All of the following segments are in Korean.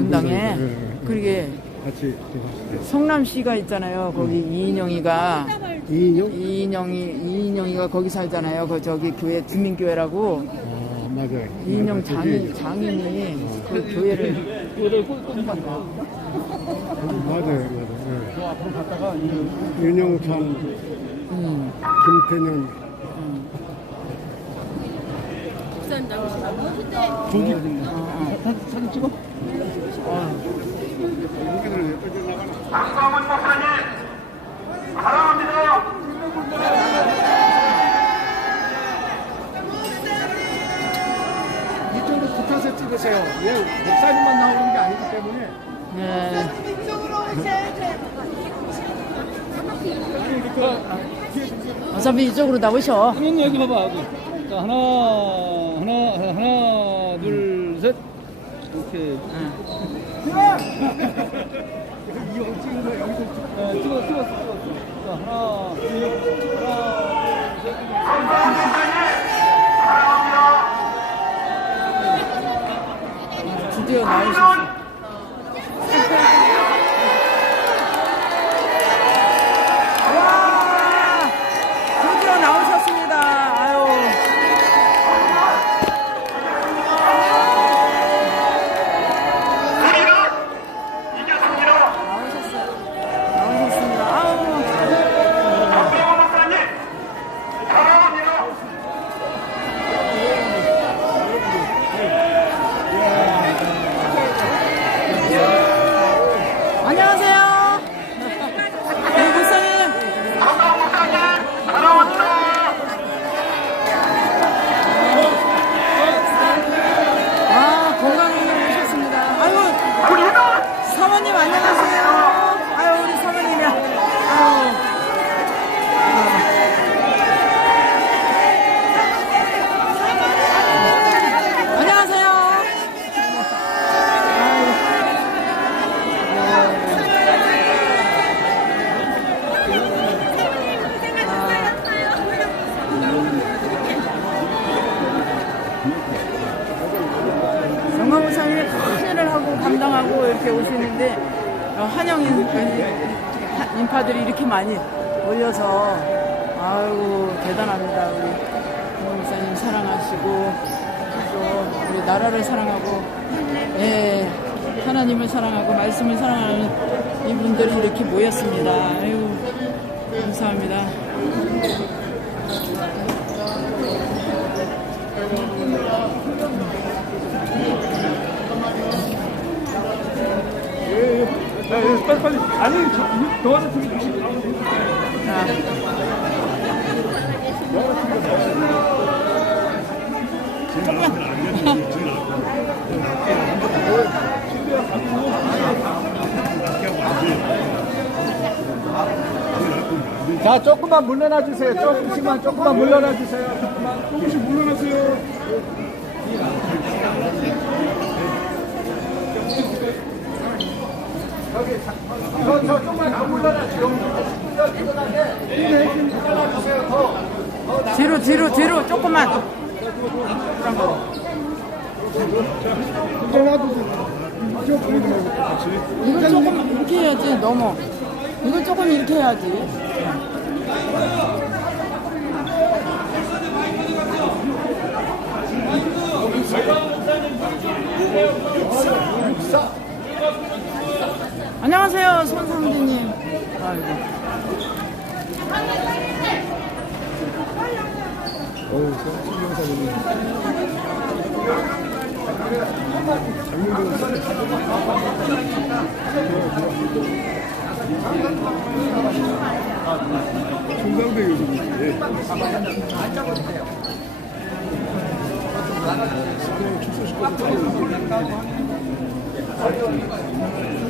분당에. 그러게 같이. 성남시가 있잖아요. 거기 이인영이가 이인용? 이인영이 이인영이가 거기 살잖아요. 그 저기 교회 주민교회라고 아, 맞아요. 이인영. 장인 장인이 그 교회를 교회를 꿀꿀 봤다. 저기 맞아요, 맞아요. 예. 앞으로 갔다가 윤영찬, 음. 김태년. 저기 사진 찍어? 여기를 여기를 나가나? 박광훈 목사님 사랑합니다. 이쪽으로 붙어서 찍으세요. 왜 목사님만 나오는 게 아니기 때문에. 네. 어차피 이쪽으로 나오셔. 형님 여기 봐봐 하나 하나 하나. 이렇게. 이형 찍은 거 여기서 찍 네, 찍어 찍어 찍어. 자 하나 둘 하나 둘 셋. 드디어 나오셨어. 하고 이렇게 오시는데 어, 인- 하- 인파들이 이렇게 많이 몰려서 아유 대단합니다 우리 정광무사님 사랑하시고 또 우리 나라를 사랑하고 예 하나님을 사랑하고 말씀을 사랑하는 이분들이 이렇게 모였습니다 아유 감사합니다. 빨리 빨리. 아니 저 너한테 되게 조심. 자. 자, 조금만 물러나 주세요. 조금씩만, 조금만 물러나 주세요. 조금씩 물러나세요. 저, 저 조금만 더 물러나. 더. 뒤로 뒤로 뒤로 조금만. 이거 조금 이렇게 해야지 넘어 이거 조금 이렇게 해야지 안녕하세요 손상진님 아이고 어우, 신영사님. 중상대 교수님.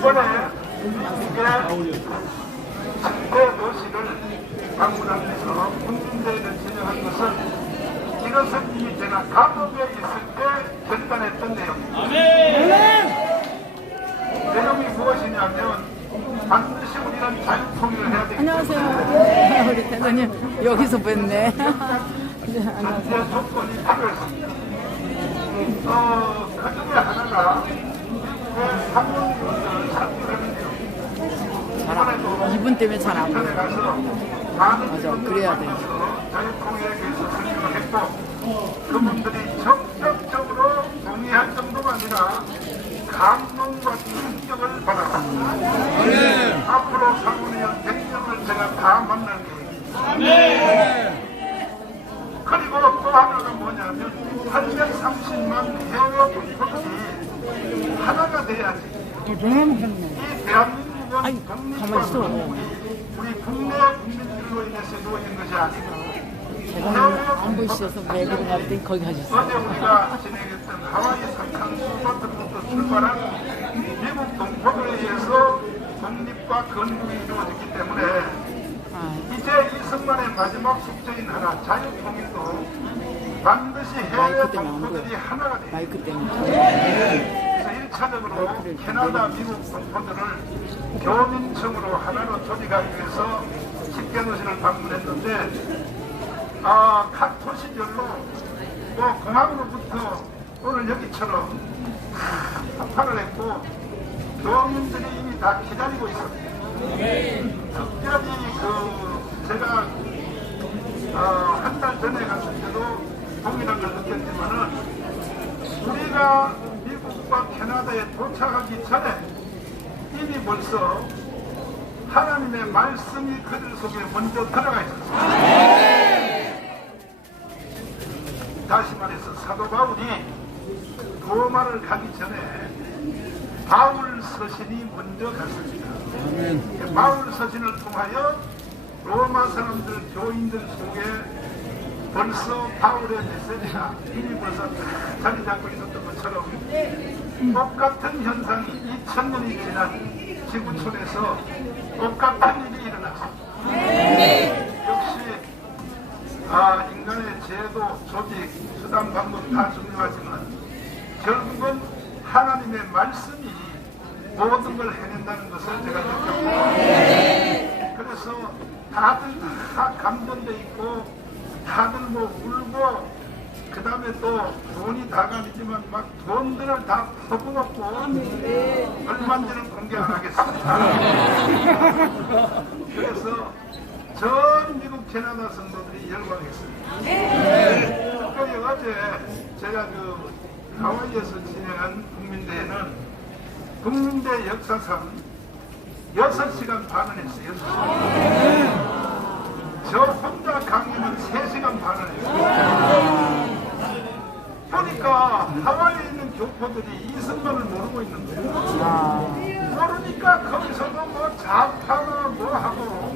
이번에 이게 대 도시를 방문하면서 국민대회를 진행한 것은 이것은 이미 제가 감옥에 있을 때 결단했던 내용입니다. 내용이 무엇이냐면 반드시 우리는 자유 통일을 해야 되기 때문에 안녕하세요. 우리 대장님 여기서 뵀네. 네, 안녕하세요. 이제 조건이 필요했습니다. 어, 그 중에 하나가 잘안 이분 때문에 잘 안 보여. 전에 가서 많은 맞아, 그래야 돼. 그분들이 적극적으로 동의할 정도가 아니라 감동과 충격을 받았습니다. 앞으로 상원의원 100명을 제가 다 만날 계획입니다. 그리고 또 하나가 뭐냐면 830만 해외 분들이 하나가 돼야지 이 대한민국은. 건국이 우리 국내 국민들로 인해서 이루어진 것이 아니고 대장님 안 보이셔서 왜 그런가 했더니 거기 가셨어요. 어제 우리가 진행했던 하와이 석탄 수소부터 출발한 미국 동포들에 의해서 독립과 건국이 이루어졌기 때문에 아, 이제 이승만의 마지막 숙제인 하나 자유통일도 반드시 해외 동포들이. 하나가 됩니다. 마이크 때문에. 그래서 1차적으로 캐나다, 미국 동포들을 교민청으로 하나로 조직하기 위해서 집계도시를 방문했는데 아, 각 도시별로 뭐 공항으로부터 오늘 여기처럼 합판을 했고 교민들이 이미 다 기다리고 있었습니다. 특별히 그 제가 어, 한달 전에 갔을 때도 동일한 걸 느꼈지만은 우리가 미국과 캐나다에 도착하기 전에 이미 벌써 하나님의 말씀이 그들 속에 먼저 들어가 있었습니다. 다시 말해서 사도 바울이 로마를 가기 전에 바울 서신이 먼저 갔습니다. 바울 서신을 통하여 로마 사람들, 교인들 속에 벌써 바울의 메시지가 벌써 자리 잡고 있었던 것처럼 똑같은 현상이 2000년이 지난 지구촌에서 똑같은 일이 일어났습니다. 역시 아, 인간의 제도, 조직, 수단, 방법 다 중요하지만 결국은 하나님의 말씀이 모든 걸 해낸다는 것을 제가 느꼈습니다. 그래서 다들 다 감동돼 있고 다들 뭐 울고 그 다음에 또 돈이 다감이지만 막 돈들을 다 퍼부었고 얼마인지는 공개 안 하겠습니다. 그래서 전 미국 캐나다 성도들이 열광했습니다. 특별히 어제 제가 그 하와이에서 진행한 국민대회는 국민대 역사상 6시간 반을 했어요. 6시간. 저 혼자 강의는 3 시간 반을. 보니까 하와이에 있는 교포들이 이승만을 모르고 있는 거예요. 모르니까 거기서도 뭐 좌파나 뭐 하고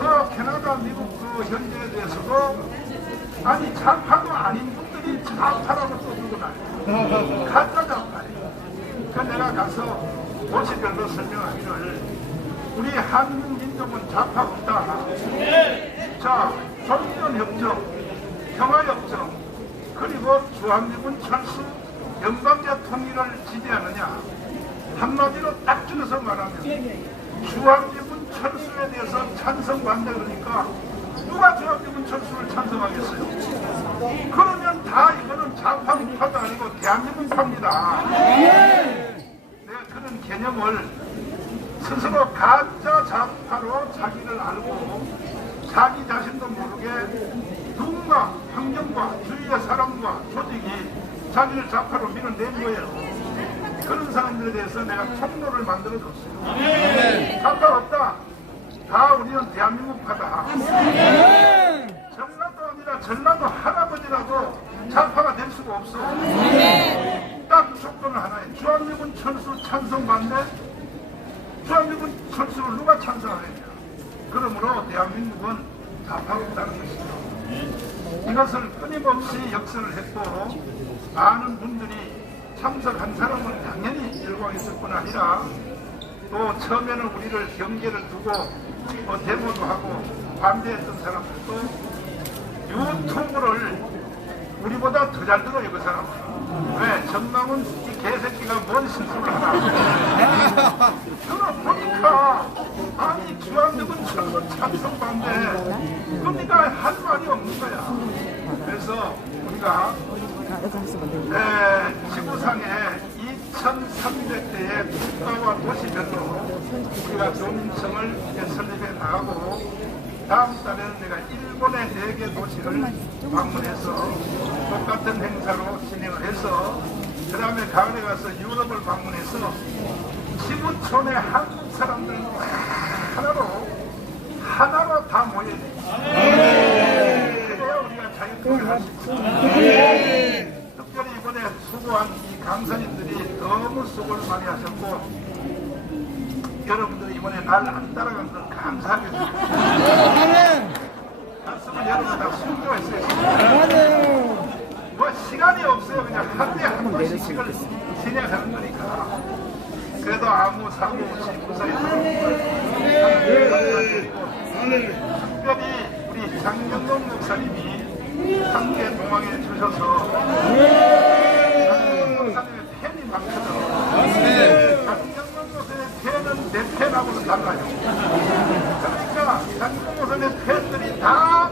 또 캐나다, 미국 그 현지에 대해서도 아니 좌파도 아닌 분들이 좌파라고 다녀요. 가짜 좌파예요. 그 내가 가서 도시별로 설명하기를 우리 한국 민족은 좌파 없다. 자, 종전협정, 평화협정, 그리고 주한미군 철수, 연방제 통일을 지지하느냐. 한마디로 딱 줄여서 말하면 주한미군 철수에 대해서 찬성 반대 그러니까 누가 주한미군 철수를 찬성하겠어요? 그러면 다 이거는 우파도 아니고 대한민국 파입니다. 내가 그런 개념을 스스로 가짜 좌파로 자기를 알고 자기 자신도 모르게 누군가 환경과 주위의 사람과 조직이 자기를 좌파로 밀어낸 거예요. 그런 사람들에 대해서 내가 통로를 만들어 줬어요. 좌파 없다. 다 우리는 대한민국파다. 전라도 아니라 전라도 할아버지라도 좌파가 될 수가 없어. 딱 조건은 하나에 주한미군 철수 찬성 반대 주한미군 철수를 누가 찬성하느냐 그러므로 대한민국은 좌파국다는 것이죠 이것을 끊임없이 역설을 했고 많은 분들이 참석한 사람은 당연히 열광했을 뿐 아니라 또 처음에는 우리를 경계를 두고 어, 데모도 하고 반대했던 사람들도 유튜브를 우리보다 더 잘 들어요 그 사람은 왜? 전망은 이 개새끼가 뭔 실수를 하나. 들어보니까 아니 주한국은 전부 참석 반대. 그러니까 할 말이 없는 거야. 그래서 우리가 네, 지구상에 2,300대의 국가와 도시별로 우리가 이제 설립해 나가고 다음 달에는 내가 일본의 4개 도시를 방문해서 똑같은 행사로 진행을 해서 그 다음에 가을에 가서 유럽을 방문해서 지구촌의 한국 사람들 하나로 하나로 다 모여야 돼. 그래야 우리가 자유통일 할수 있어. 특별히 이번에 수고한 이 강사님들이 너무 수고를 많이 하셨고 여러분들이 이번에 날 안 따라간 걸 감사하게 생각합니다. 말씀을 여러분 다 순조했어요. 뭐 시간이 없어요. 그냥 하루에 한 번씩을 진행하는 거니까. 그래도 아무 사고 없이 무사히 특별히 우리 장경동 목사님이 함께 동행해 주셔서 장경동 목사님의 팬이 많거든. 장경동 목사님의 팬은 내 팬하고는 달라요. 그러니까 장경동 목사님의 팬들이 다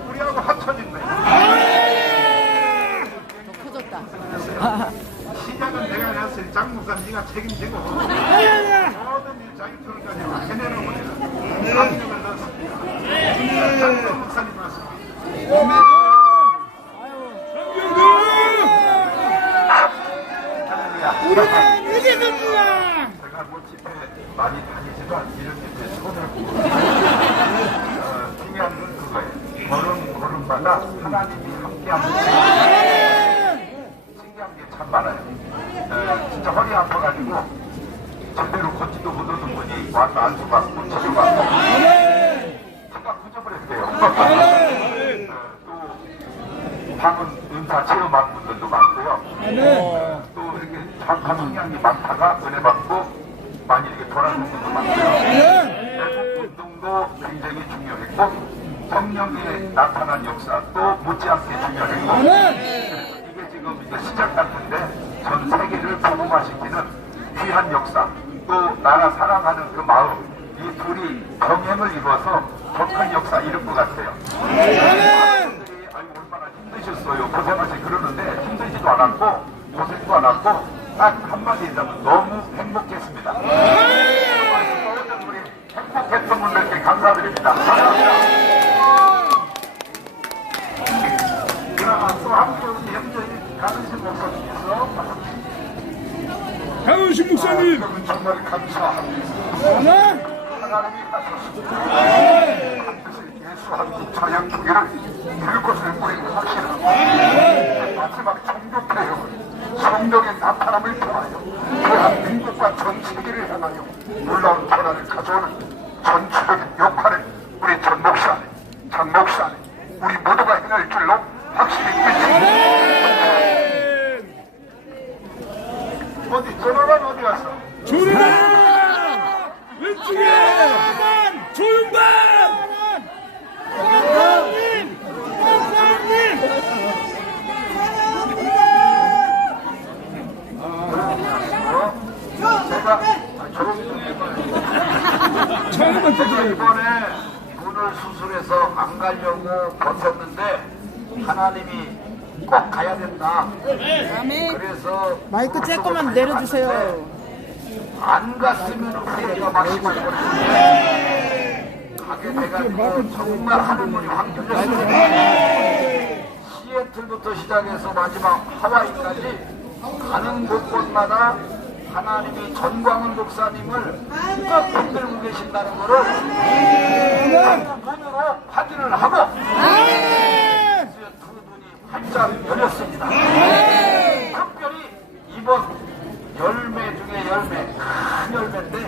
우리하고 합쳐진 거예요. 커졌다. 시작은 내가 했으니 장 목사 네가 책임지고 모든 이 자기투를까지 해내는 우리가 압력을 넣었습니다. 장경 목사님 말씀. 제가 뭐 많이 다니지만 이렇게 제 손을 보고 어, 중요한 건 그거예요. 걸음 걸음마다 하나님이 함께하는 신기한 게 참 많아요. 어, 진짜 허리 아파가지고 제대로 걷지도 못하는 분이 와서 안수 받고 치료받고 제가 굳어버렸어요. 어, 또 방은 은사 체험한 분들도 많고요. 또 이렇게 참가 성향이 많다가 은혜 받고 많이 이렇게 돌아가는 분도 많고요. 운동도 굉장히 중요했고 성령의 나타난 역사도 못지않게 중요했고 이게 지금 이제 시작 같은데 전 세계를 부흥화시키는 귀한 역사 또 나라 사랑하는 그 마음 이 병행을 이루어서 더 큰 역사 이룰 것 같아요. 사람들이 아유 얼마나 힘드셨어요 고생하시 그러는데 힘들지도 않았고 고생도 않았고 딱 한마디 있다면 너무 행복했습니다. 모든 우리 행복했던 분들께 감사드립니다. 강은신 목사님. 여러분 정말 감사합니다. 하나님이 하셨습니다. 반드시 예수 한국 찬양 두 개를 들 것을 우리는 확신합니다. 마지막 종교개혁을 성령의 나타남을 통하여 대한민국과 전 세계를 향하여 놀라운 변화를 가져오는 전체적인 역할을 우리 전 목사, 장 목사, 우리 모두가 해낼 줄로 확실히 믿습니다. 어디 전화란 어디 갔어? 조르나 왼쪽에 조용반. 목사님, 목사님. 제가 조금 처음부터 제가 이번에 눈을 수술해서 안 가려고 버텼는데 하나님이 꼭 가야 된다. 그래서 마이크 조금만 내려주세요. 안 갔으면 후회가 막심할 뻔했는데 가게 돼가지고 정말 하늘문이 확 열렸어요. 시애틀부터 시작해서 마지막 하와이까지 가는 곳곳마다 하나님이 전광훈 목사님을 꼭 붙들고 계신다는 것을 눈으로 확인을 하고 두 눈이 활짝 열렸습니다. 특별히 이번 열매 중에 열매, 큰 열매인데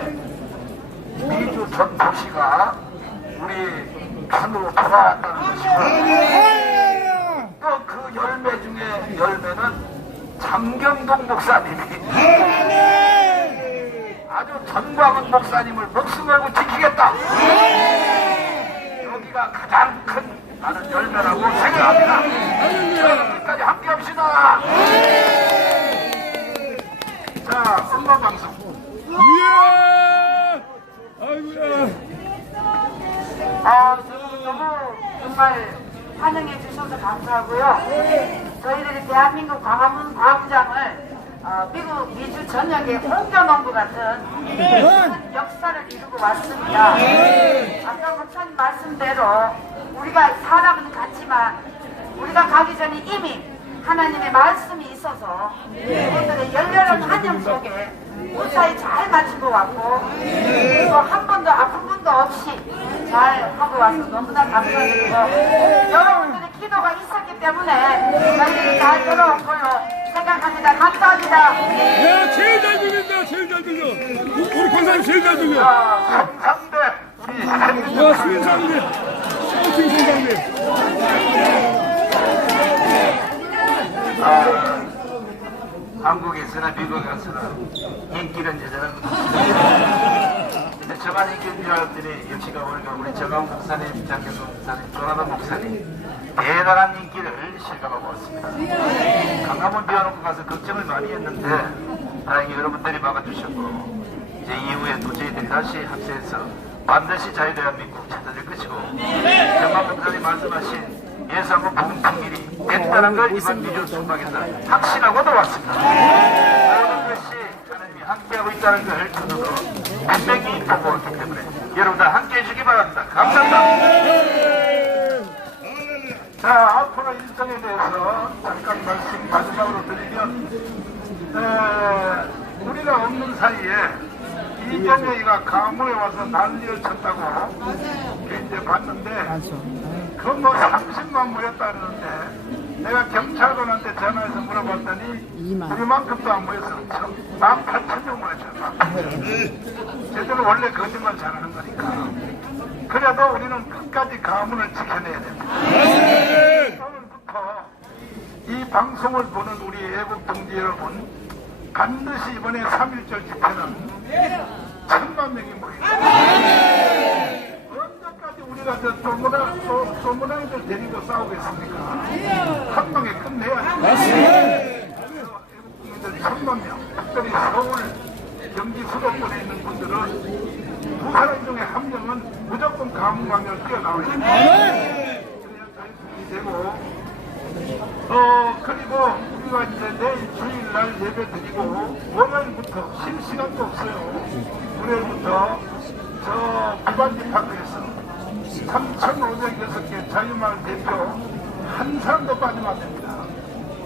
미주 전 도시가 우리 편으로 돌아왔다는 것이고 또 그 열매 중에 열매는 장경동 목사님이 아주 전광훈 목사님을 목숨 걸고 지키겠다. 여기가 가장 큰 나는 열매라고 생각합니다. 자, 끝까지 함께 합시다. 자, 엄마 방송. 이야! 아이고야! 아, 너무 정말 환영해 주셔서 감사하고요. 저희들이 대한민국 광화문 과부장을 어, 미국 미주 전역에 옮겨놓은 것 같은 큰 역사를 이루고 왔습니다. 아까 목사님 말씀대로 우리가 사람은 같지만 우리가 가기 전에 이미 하나님의 말씀이 있어서 이분들의 열렬한 환영 속에 무사히 잘 마치고 왔고 그리고 한 번도 아픈 분도 없이 잘 하고 와서 너무나 감사드리고 여러분들의 기도가 있었기 때문에 저희들이 잘 걸로 생각합니다. 감사합니다. 야, 제일 잘 들린다, 제일 잘 들려. 우리 권사님 제일 잘 들려. 자, 삼상대 우리 야, 순상님. 샤우팅 순상님. 한국에서나 미국에서나 인기는 여전한 근데 저만 인기인 줄 알았더니 역시가 우리가 우리 정강 목사님, 장경수 목사님, 조나단 목사님 대단한 인기를 실감하고 왔습니다. 강화문 비워놓고 가서 걱정을 많이 했는데 다행히 여러분들이 막아주셨고 이제 이후에 또 저희들이 다시 합세해서 반드시 자유대한민국 찾아낼 것이고 정강 목사님 말씀하신 예수하고 복음 통일이 됐다는 걸 이번 미주 순방에서 확신하고 들어왔습니다. 모든 것이 하나님이 함께하고 있다는 걸 저도 분명히 보고 왔기 때문에 여러분들 함께해 주기 바랍니다. 감사합니다. 자, 앞으로 일정에 대해서 잠깐 말씀 마지막으로 드리면 에, 우리가 없는 사이에 이정혜가 가문에 와서 난리를 쳤다고 이제 봤는데 그뭐 30만 모였다 그러는데 내가 경찰관한테 전화해서 물어봤더니 우리만큼도 안 모였어 1만 8천 명 모였잖아 쟤들은 원래 거짓말 잘하는 거니까. 그래도 우리는 끝까지 가문을 지켜내야 됩니다. 오늘부터 이 방송을 보는 우리 애국 동지 여러분 반드시 이번에 3.1절 집회는 천만 명이 언제까지 우리가 저 쪼무라, 쪼, 쪼무라이들 데리고 싸우겠습니까? 한 방에 끝내야 돼. 애국민들 천만 명, 특별히 서울, 경기 수도권에 있는 분들은 두 사람 중에 한 명은 무조건 가문강을 뛰어나와야 돼. 그래야 자유국이 되고 어 그리고 우리가 이제 내일 주일날 예배 드리고 월요일부터 쉴 시간도 없어요. 월요일부터 저 부반집학교에서 3,506개 자유마을 대표 한 사람도 빠지면 안 됩니다.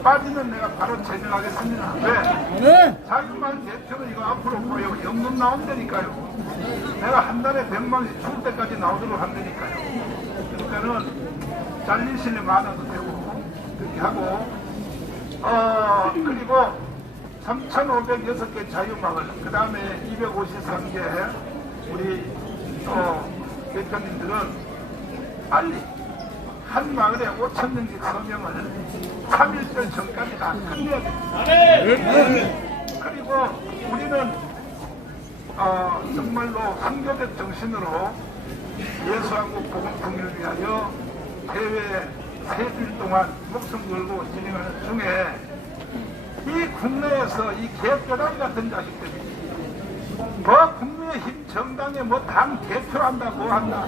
빠지면 내가 바로 제명하겠습니다. 왜? 자유마을 대표는 이거 앞으로 보여 연금 나온다니까요. 내가 한 달에 100만 원씩 줄 때까지 나오도록 한다니까요. 그러니까는 잘리시면 많아도 되고 그렇게 하고 어 그리고 3,506개 자유마을 그 다음에 253개 우리 어, 대표님들은 빨리 한 마을에 5천 명씩 서명을 3일절 전까지 다 끝내야 됩니다. 그리고 우리는 어, 정말로 선교적 정신으로 예수하고 복음 통일을 위하여 대회 세주일 동안 목숨 걸고 진행하는 중에 이 국내에서 이 개뼈다리 같은 자식들이 뭐 국민의힘 정당에 뭐 당 대표한다 뭐 한다.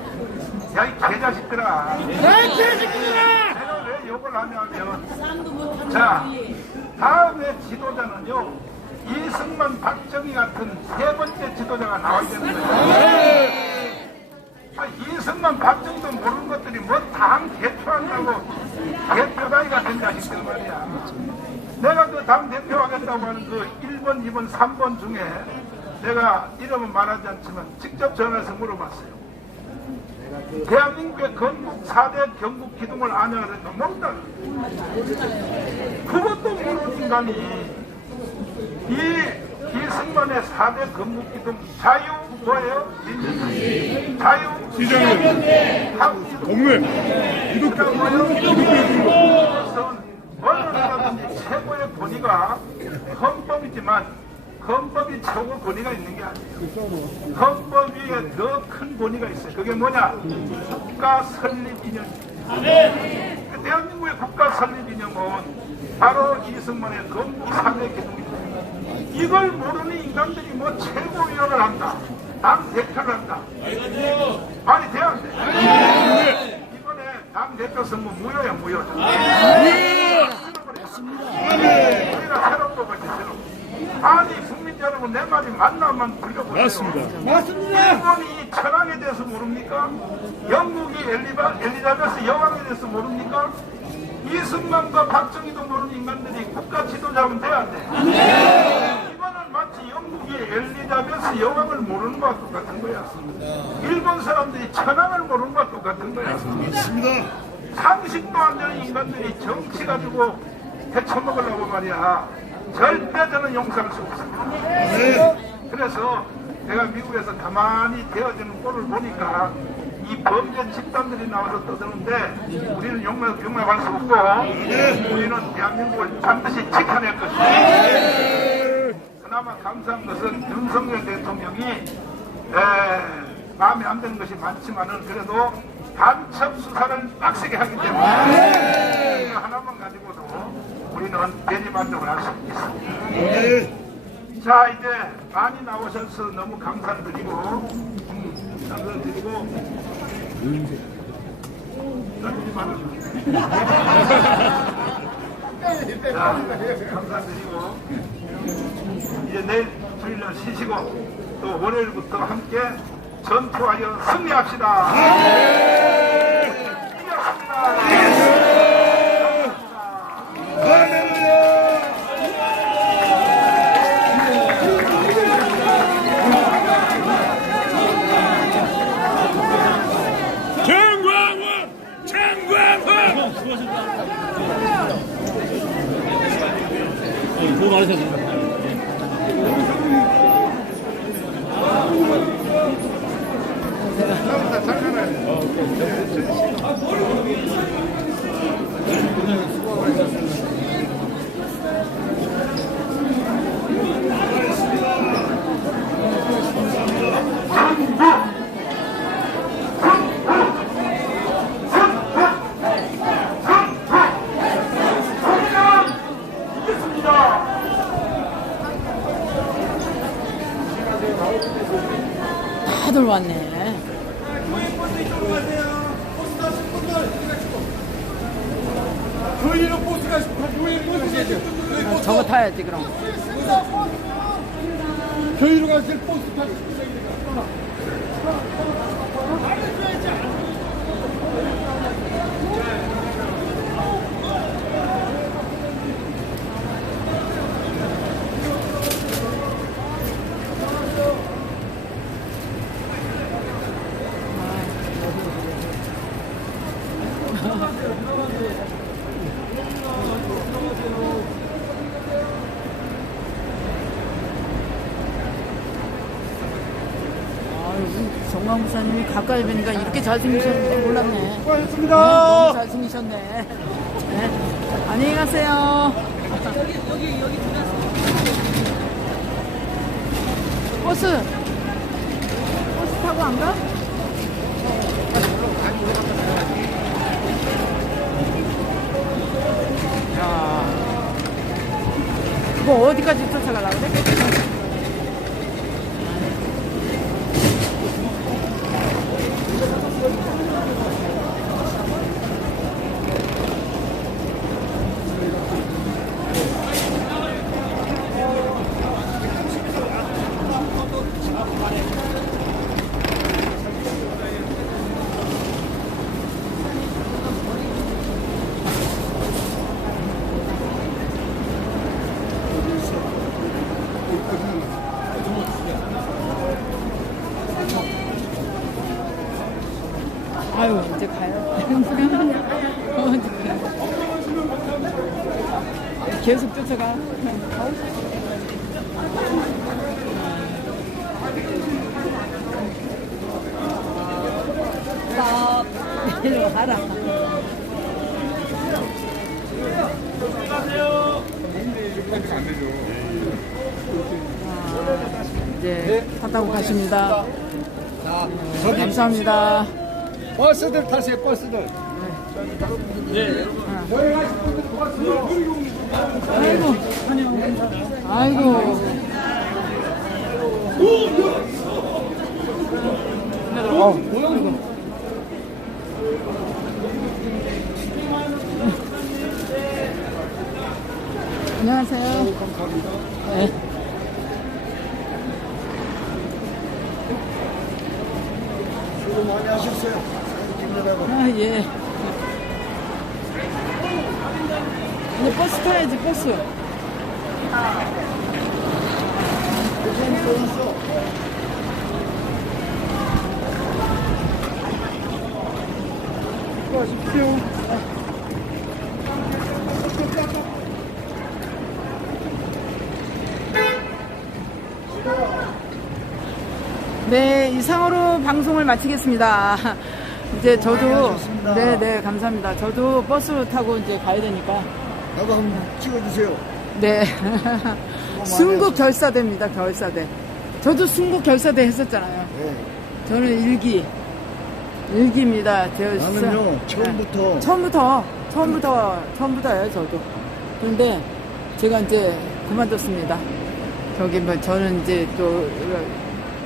야 이 개자식들아. 개자식들아! 내가 왜 욕을 하냐면 자 다음에 지도자는요 이승만 박정희 같은 세 번째 지도자가 나와야 되는 거예요 아, 이승만 박정희도 모르는 것들이 뭐 당 대표한다고 대표다이 같은 자식들 말이야. 내가 그 당 대표하겠다고 하는 그 1번, 2번, 3번 중에 내가 이름은 말하지 않지만 직접 전화해서 물어봤어요. 대한민국의 건국 4대 경국 기둥을 그러니까 모른다. 그것도 모르는 인간이 이 이승만의 4대 건국 기둥 자유 뭐예요? 민주주의 자유 시장은 동네. 이렇게 어느 나라든지 최고의 권위가 헌법이지만 헌법이 최고 권위가 있는 게 아니에요. 헌법 위에 더 큰 권위가 있어요. 그게 뭐냐? 국가 설립 이념. 그 대한민국의 국가 설립 이념은 바로 이승만의 검기 상의 개념입니다. 이걸 모르는 인간들이 뭐 최고위원을 한다. 당 대표를 한다. 말이 돼야 안 돼. 이번에 당 대표 선거 무효야 무효. 우리가 새로 뽑았지 새로. 아니 여러분 내 말이 맞나만 들려보세요. 맞습니다. 맞습니다. 일본이 천황에 대해서 모릅니까? 영국이 엘리바, 엘리자베스 여왕에 대해서 모릅니까? 이승만과 박정희도 모르는 인간들이 국가 지도자면 돼야 안 돼? 이거는 마치 영국이 엘리자베스 여왕을 모르는 것과 똑같은 거야. 일본 사람들이 천황을 모르는 것과 똑같은 거야. 맞습니다. 상식도 안 되는 인간들이 정치 가지고 헤쳐먹으려고 말이야. 절대 저는 용서할 수 없습니다. 그래서 내가 미국에서 가만히 되어지는 꼴을 보니까 이 범죄 집단들이 나와서 떠드는데 우리는 용납, 용납할 수 없고 우리는 대한민국을 반드시 지켜낼 것이다. 그나마 감사한 것은 윤석열 대통령이 에, 마음에 안 드는 것이 많지만은 그래도 간첩 수사를 빡세게 하기 때문에 이거 하나만 가지고도 우리는 대리 만족을 할 수 있습니다. 자 이제 많이 나오셔서 너무 감사드리고 음, 감사드리고 자, 감사드리고 이제 내일 주일날 쉬시고 또 월요일부터 함께 전투하여 승리합시다. 이겼습니다. 장광훈! 장광훈! 수고하셨습 니다. 많으셨습니다. 다들 왔네. 교회로 버스가 교회로 버스가 저거 타야지 그럼. 교회로 가실 버스 타고 아유, 정광 부사님이 가까이 뵈니까 이렇게 잘생기셨는데 몰랐네. 수고하셨습니다. 너무 잘생기셨네. 네. 안녕히 가세요. 버스. 버스 타고 안 가? 야. 뭐 어디까지 쫓아가려고 그래? 아유 이제 가요. 어디 가요? 싶어. 스톱. 이리 와라. 와, 이제 차 타고 가십니다. 자, 저기 감사합니다. 버스들 타세요, 버스들. 아이고, 아이고. 안녕하세요. 네. 수고 많이 하셨어요. 아, 예. 이제 버스 타야지, 버스. 수고하십시오. 네, 이상으로 방송을 마치겠습니다. 이제 저도 고생하셨습니다. 네, 네, 감사합니다. 저도 버스 타고 이제 가야 되니까 나도 한번 찍어주세요. 네. 순국 결사대입니다, 결사대. 저도 순국 결사대 했었잖아요. 네. 저는 일기. 일기입니다. 저 나는요, 네. 처음부터 처음부터, 처음부터, 처음부터예요, 저도. 그런데 제가 이제 그만뒀습니다. 저기 뭐 저는 이제 또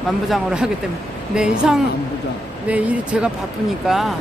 만부장으로 하기 때문에. 네, 이상, 안부장. 네, 일이 제가 바쁘니까